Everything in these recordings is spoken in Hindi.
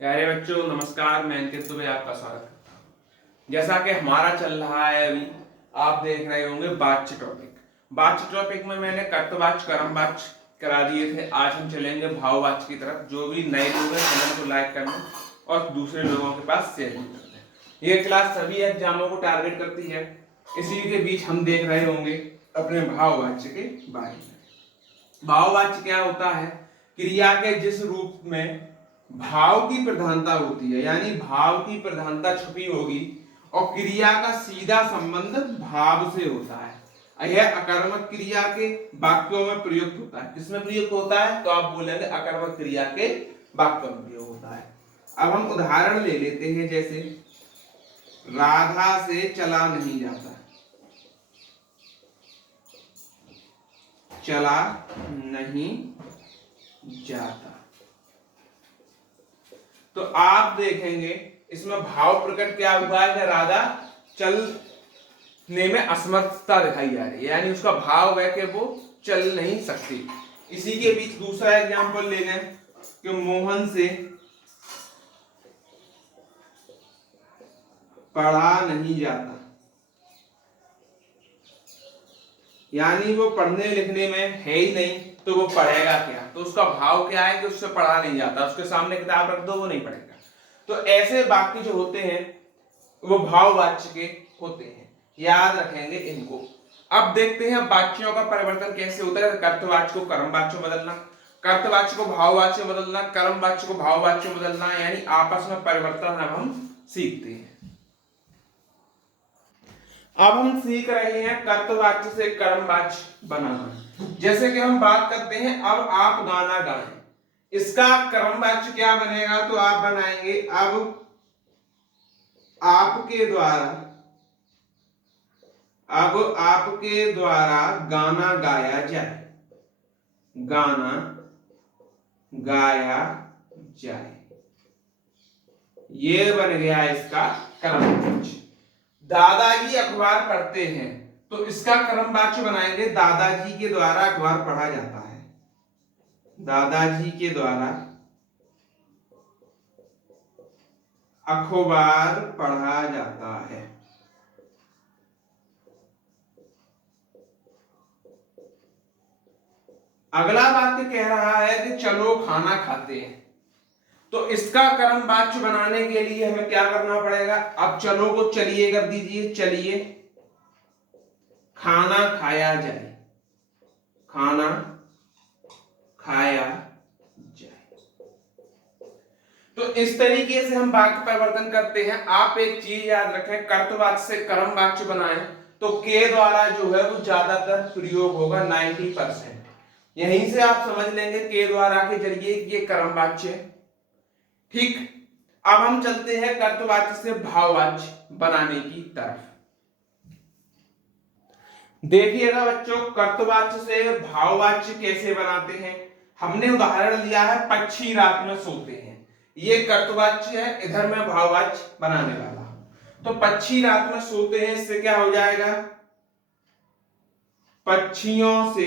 प्यारे बच्चों नमस्कार। मैं अंकित दुबे आपका स्वागत करता हूँ। जैसा कि हमारा चल रहा है अभी आप देख रहे होंगे वाच्य टॉपिक। वाच्य टॉपिक में मैंने कर्तवाच्य कर्मवाच्य करा दिए थे। आज हम चलेंगे भाववाच्य की तरफ। जो भी नए लोग हैं चैनल को लाइक करना और दूसरे लोगों के पास शेयर भी कर दें। ये क्लास सभी एग्जामों को टारगेट करती है। इसी के बीच हम देख रहे होंगे अपने भाववाच्य के बारे में। भाववाच्य क्या होता है? क्रिया के जिस रूप में भाव की प्रधानता होती है, यानी भाव की प्रधानता छुपी होगी और क्रिया का सीधा संबंध भाव से होता है। यह अकर्मक क्रिया के वाक्यों में प्रयुक्त होता है। किसमें प्रयुक्त होता है? तो आप बोलेंगे अकर्मक क्रिया के वाक्यों में प्रयोग होता है। अब हम उदाहरण ले लेते हैं, जैसे राधा से चला नहीं जाता। चला नहीं जाता। तो आप देखेंगे इसमें भाव प्रकट क्या हुआ है कि राधा चलने में असमर्थता दिखाई जा रही है, यानी उसका भाव है कि वो चल नहीं सकती। इसी के बीच दूसरा एग्जांपल ले लें कि मोहन से पढ़ा नहीं जाता, यानी वो पढ़ने लिखने में है ही नहीं, तो वो पढ़ेगा क्या? तो उसका भाव क्या है कि उससे पढ़ा नहीं जाता। उसके सामने किताब रख दो वो नहीं पढ़ेगा। तो ऐसे वाक्य जो होते हैं वो भाववाच्य के होते हैं, याद रखेंगे इनको। अब देखते हैं वाच्यों का परिवर्तन कैसे होता है। कर्तवाच्य को कर्मवाच्य में बदलना, कर्तवाच्य को भाववाच्य में बदलना, कर्मवाच्य को भाववाच्य में बदलना, यानी आपस में परिवर्तन अब हम सीखते हैं। अब हम सीख रहे हैं कर्तवाच्य से कर्मवाच्य बनाना। जैसे कि हम बात करते हैं अब आप गाना गाएं, इसका कर्मवाच्य क्या बनेगा? तो आप बनाएंगे अब आपके द्वारा, अब आपके द्वारा गाना गाया जाए, गाना गाया जाए। ये बन गया इसका कर्मवाच्य। दादाजी अखबार पढ़ते हैं, तो इसका कर्मवाच्य बनाएंगे दादाजी के द्वारा अखबार पढ़ा जाता है, दादाजी के द्वारा अखबार पढ़ा जाता है। अगला वाक्य कह रहा है कि चलो खाना खाते हैं, तो इसका कर्मवाच्य बनाने के लिए हमें क्या करना पड़ेगा? अब चलो को चलिए कर दीजिए, चलिए खाना खाया जाए, खाना खाया जाए। तो इस तरीके से हम वाक्य परिवर्तन करते हैं। आप एक चीज याद रखें, कर्तवाच्य से कर्मवाच्य बनाएं तो के द्वारा जो है वो ज्यादातर प्रयोग होगा, 90%। यहीं से आप समझ लेंगे के द्वारा के जरिए ये कर्मवाच्य। ठीक, अब हम चलते हैं कर्तवाच्य से भाववाच्य बनाने की तरफ। देखिएगा बच्चों, कर्तवाच्य से भाववाच्य कैसे बनाते हैं। हमने उदाहरण लिया है पक्षी रात में सोते हैं, ये कर्तवाच्य है, इधर मैं भाववाच्य बनाने वाला हूं। तो पक्षी रात में सोते हैं, इससे क्या हो जाएगा? पक्षियों से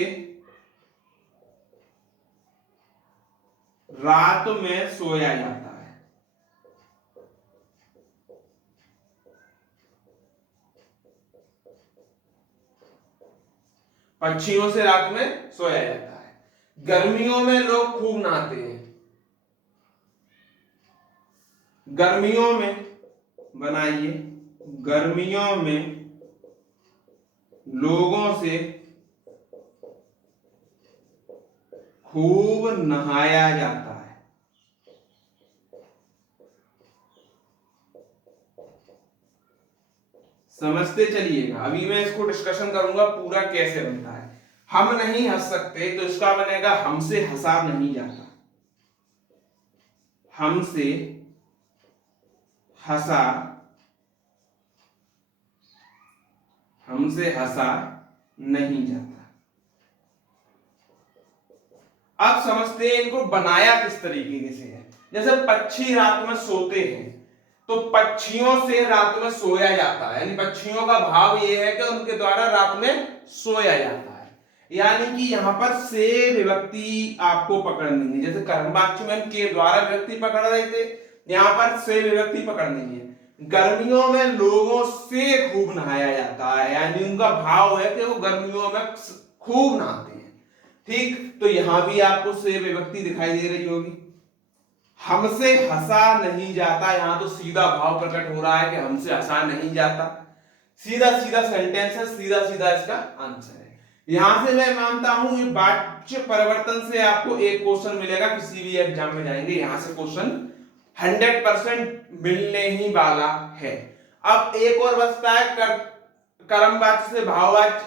रात में सोया जाता है। पक्षियों से रात में सोया जाता है। गर्मियों में लोग खूब नहाते हैं, गर्मियों में बनाइए, गर्मियों में लोगों से खूब नहाया जाता है। समझते चलिएगा, अभी मैं इसको डिस्कशन करूंगा पूरा कैसे बनता है। हम नहीं हंस सकते, तो इसका बनेगा हमसे हंसा नहीं जाता, हमसे हंसा, हमसे हंसा नहीं जाता। आप समझते हैं इनको बनाया किस तरीके से है। जैसे पक्षी रात में सोते हैं, तो पक्षियों से रात में सोया जाता है, यानी पक्षियों का भाव यह है कि उनके द्वारा रात में सोया जाता है। यानी कि यहां पर से विभक्ति आपको पकड़नी है। जैसे कर्मवाच्य में के द्वारा विभक्ति पकड़ रहे थे, यहाँ पर से विभक्ति पकड़नी है। गर्मियों में लोगों से खूब नहाया जाता है, यानी उनका भाव है कि वो गर्मियों में खूब नहाते हैं। ठीक, तो यहां भी आपको से विभक्ति दिखाई दे रही होगी। हमसे हंसा नहीं जाता, यहां तो सीधा भाव प्रकट हो रहा है कि हमसे हंसा नहीं जाता। सीधा सीधा सेंटेंस है, सीधा सीधा इसका आंसर है। यहां से मैं मानता हूं ये वाच्य परिवर्तन से आपको एक क्वेश्चन मिलेगा, किसी भी एग्जाम में जाएंगे यहां से क्वेश्चन 100% मिलने ही वाला है। अब एक और बचता है कर्मवाच्य से भाववाच्य,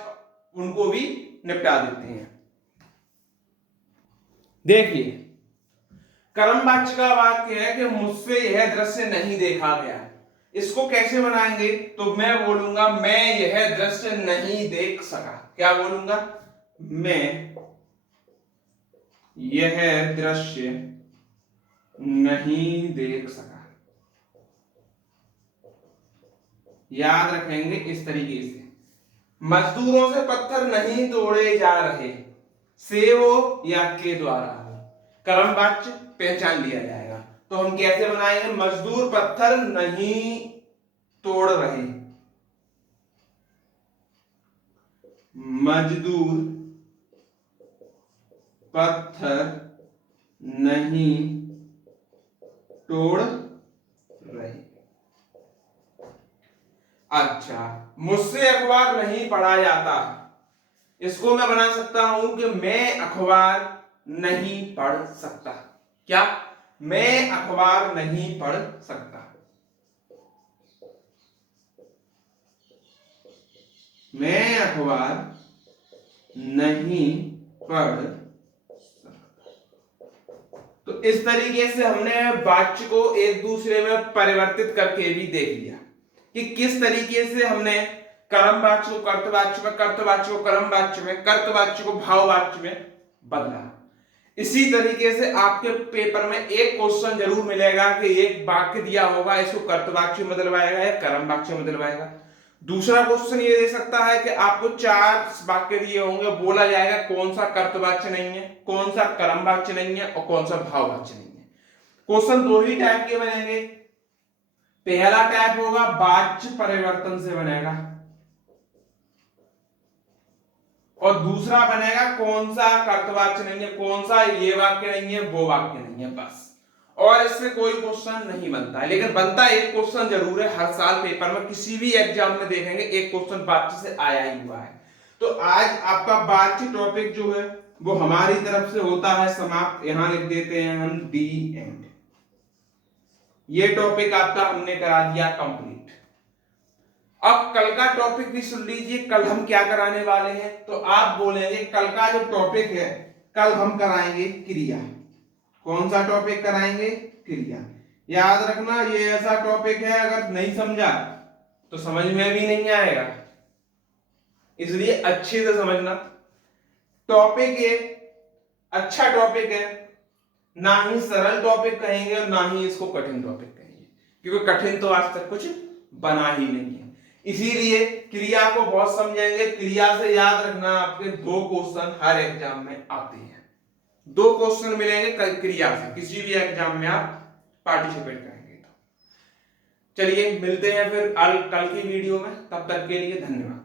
उनको भी निपटा देते हैं। देखिए, कर्मवाच्य का वाक्य है कि मुझसे यह दृश्य नहीं देखा गया। इसको कैसे बनाएंगे? तो मैं बोलूंगा मैं यह दृश्य नहीं देख सका। क्या बोलूंगा? मैं यह दृश्य नहीं देख सका। याद रखेंगे इस तरीके से। मजदूरों से पत्थर नहीं तोड़े जा रहे, से हो या के द्वारा हो, कर्मवाच्य पहचान लिया जाएगा। तो हम कैसे बनाएंगे? मजदूर पत्थर नहीं तोड़ रहे, मजदूर पत्थर नहीं तोड़ रहे। अच्छा, मुझसे अखबार नहीं पढ़ा जाता, इसको मैं बना सकता हूं कि मैं अखबार नहीं पढ़ सकता। क्या? मैं अखबार नहीं पढ़ सकता। मैं अखबार नहीं पढ़ सकता। तो इस तरीके से हमने वाक्य को एक दूसरे में परिवर्तित करके भी देख लिया कि किस तरीके से हमने कर्मवाच्य को कर्तवाच्य में, कर्तवाच्य को कर्मवाच्य में, कर्तवाच्य को भाववाच्य में बदला। इसी तरीके से आपके पेपर में एक क्वेश्चन जरूर मिलेगा कि एक वाक्य दिया होगा, इसको कर्तवाच्य में बदलवाएगा या कर्मवाच्य में बदलवाएगा। दूसरा क्वेश्चन ये दे सकता है कि आपको 4 वाक्य दिए होंगे, बोला जाएगा कौन सा कर्तवाच्य नहीं है, कौन सा कर्मवाच्य नहीं है और कौन सा भाववाच्य नहीं है। क्वेश्चन 2 ही टाइप के बनेंगे। पहला टाइप होगा वाच्य परिवर्तन से बनेगा और दूसरा बनेगा कौन सा कर्तवाच्य नहीं है, कौन सा ये वाक्य नहीं है, वो वाक्य नहीं है, बस। और इससे कोई क्वेश्चन नहीं बनता है, लेकिन बनता एक क्वेश्चन जरूर है। हर साल पेपर में किसी भी एग्जाम में देखेंगे एक क्वेश्चन वाच्य से आया ही हुआ है। तो आज आपका वाच्य टॉपिक जो है वो हमारी तरफ से होता है समाप्त। यहां लिख देते हैं हम दी एंड। ये टॉपिक आपका हमने करा दिया कंप्लीट। अब कल का टॉपिक भी सुन लीजिए, कल हम क्या कराने वाले हैं। तो आप बोलेंगे कल का जो टॉपिक है, कल हम कराएंगे क्रिया। कौन सा टॉपिक कराएंगे? क्रिया। याद रखना ये ऐसा टॉपिक है, अगर नहीं समझा तो समझ में भी नहीं आएगा, इसलिए अच्छे से समझना। टॉपिक ये अच्छा टॉपिक है, ना ही सरल टॉपिक कहेंगे और ना ही इसको कठिन टॉपिक कहेंगे, क्योंकि कठिन तो आज तक कुछ बना ही नहीं है। इसीलिए क्रिया को बहुत समझेंगे। क्रिया से याद रखना आपके 2 क्वेश्चन हर एग्जाम में आते हैं। 2 क्वेश्चन मिलेंगे क्रिया से, किसी भी एग्जाम में आप पार्टिसिपेट करेंगे तो। चलिए मिलते हैं फिर कल की वीडियो में, तब तक के लिए धन्यवाद।